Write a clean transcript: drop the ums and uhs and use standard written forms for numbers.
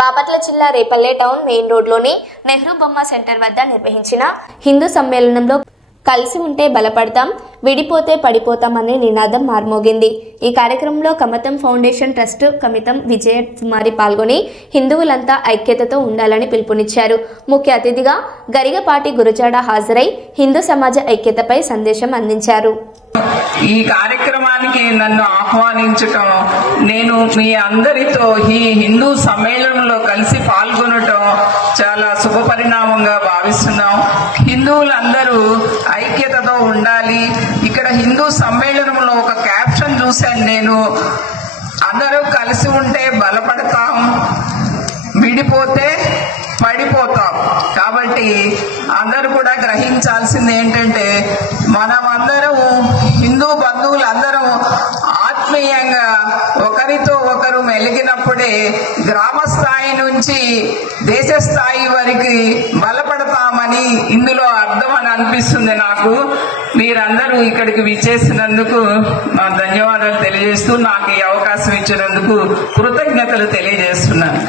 బాపట్ల జిల్లా Repalle town main రోడ్లోని నెహ్రూ బొమ్మ సెంటర్ వద్ద నిర్వహించిన హిందూ సమ్మేళనంలో కలిసి ఉంటే బలపడతాం, విడిపోతే పడిపోతాం అనే నినాదం మార్మోగింది. ఈ కార్యక్రమంలో కమతం ఫౌండేషన్ ట్రస్ట్ కమితం విజయ కుమారి పాల్గొని హిందువులంతా ఐక్యతతో ఉండాలని పిలుపునిచ్చారు. ముఖ్య అతిథిగా గరిగపాటి గురజాడ హాజరై హిందూ సమాజ ఐక్యతపై సందేశం అందించారు. ఈ కార్యక్రమానికి నన్ను ఆహ్వానించటం, నేను మీ అందరితో ఈ హిందూ సమ్మేళనంలో కలిసి పాల్గొనటం చాలా శుభ పరిణామంగా భావిస్తున్నాం. హిందువులందరూ ఐక్యతతో ఉండాలి. ఇక్కడ హిందూ సమ్మేళనంలో ఒక క్యాప్షన్ చూశాను నేను, అందరూ కలిసి ఉంటే బలపడతాం, విడిపోతే పడిపోతాం. కాబట్టి అందరూ కూడా గ్రహించాల్సింది ఏంటంటే, మనమందరం హిందూ బంధువులందరం ఆత్మీయంగా ఒకరితో ఒకరు మెలిగినప్పుడే గ్రామ స్థాయి నుంచి దేశ స్థాయి వరకు బలపడతామని ఇందులో అర్థం అని అనిపిస్తుంది నాకు. మీరందరూ ఇక్కడికి విచ్చేసినందుకు నా ధన్యవాదాలు తెలియజేస్తూ, నాకు ఈ అవకాశం ఇచ్చినందుకు కృతజ్ఞతలు తెలియజేస్తున్నాను.